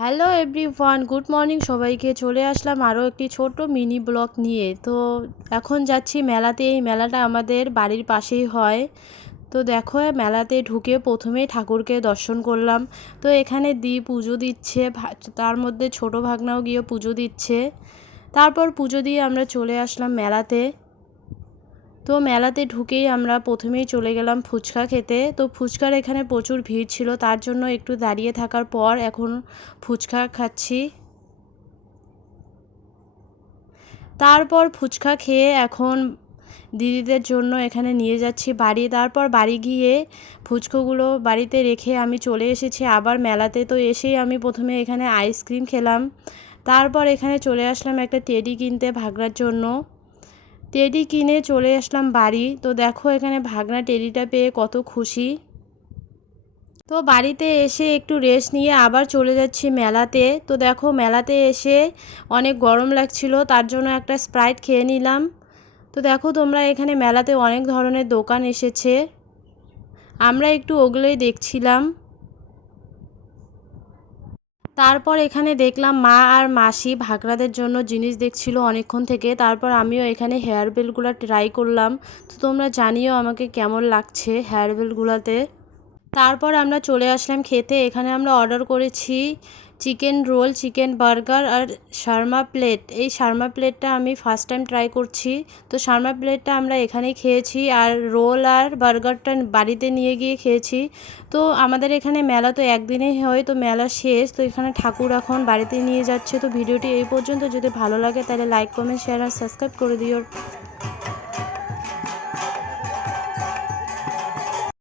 Hello everyone, good morning সবাইকে। চলে আসলাম আরও একটি ছোট মিনি ব্লগ নিয়ে। তো এখন যাচ্ছি মেলাতে। এই মেলাটা আমাদের বাড়ির পাশেই হয়। তো দেখো, মেলাতে ঢুকে প্রথমেই ঠাকুরকে দর্শন করলাম। তো এখানে পুজো দিচ্ছে, তার মধ্যে ছোট ভাগনাও গিয়ে পুজো দিচ্ছে। তারপর পুজো দিয়ে আমরা চলে আসলাম মেলাতে। তো মেলাতে ঢুকেই আমরা প্রথমেই চলে গেলাম ফুচকা খেতে। তো ফুচকার এখানে প্রচুর ভিড় ছিল, তার জন্য একটু দাঁড়িয়ে থাকার পর এখন ফুচকা খাচ্ছি। তারপর ফুচকা খেয়ে এখন দিদিদের জন্য এখানে নিয়ে যাচ্ছি বাড়ি। তারপর বাড়ি গিয়ে ফুচকাগুলো বাড়িতে রেখে আমি চলে এসেছি আবার মেলাতে। তো এসেই আমি প্রথমে এখানে আইসক্রিম খেলাম। তারপর এখানে চলে আসলাম একটা টেডি কিনতে ভাগনার জন্য। টেডি কিনে চলে আসলাম বাড়ি। তো দেখো, এখানে ভাগনা টেডিটা পেয়ে কত খুশি। তো বাড়িতে এসে একটু রেস্ট নিয়ে আবার চলে যাচ্ছি মেলাতে। তো দেখো, মেলাতে এসে অনেক গরম লাগছিল, তার জন্য একটা স্প্রাইট খেয়ে নিলাম। তো দেখো তোমরা, এখানে মেলাতে অনেক ধরনের দোকান এসেছে, আমরা একটু ওগুলোই দেখছিলাম। তারপর এখানে দেখলাম মা আর মাসি ভাগনাদের জন্য জিনিস দেখছিল অনেকক্ষণ থেকে। তারপর আমিও এখানে হেয়ার বেলগুলো ট্রাই করলাম। তো তোমরা জানিও আমাকে কেমন লাগছে হেয়ার বেলগুলোতে। তারপর আমরা চলে আসলাম খেতে। এখানে আমরা অর্ডার করেছি চিকেন রোল, চিকেন বার্গার আর শার্মা প্লেট। এই শার্মা প্লেটটা আমি ফার্স্ট টাইম ট্রাই করছি। তো শার্মা প্লেটটা আমরা এখানেই খেয়েছি, আর রোল আর বার্গারটা বাড়িতে নিয়ে গিয়ে খেয়েছি। তো আমাদের এখানে মেলা তো একদিনেই হয়, তো মেলা শেষ। তো এখানে ঠাকুর এখন বাড়িতে নিয়ে যাচ্ছে। তো ভিডিওটি এই পর্যন্ত। যদি ভালো লাগে তাহলে লাইক, কমেন্ট, শেয়ার আর সাবস্ক্রাইব করে দিও।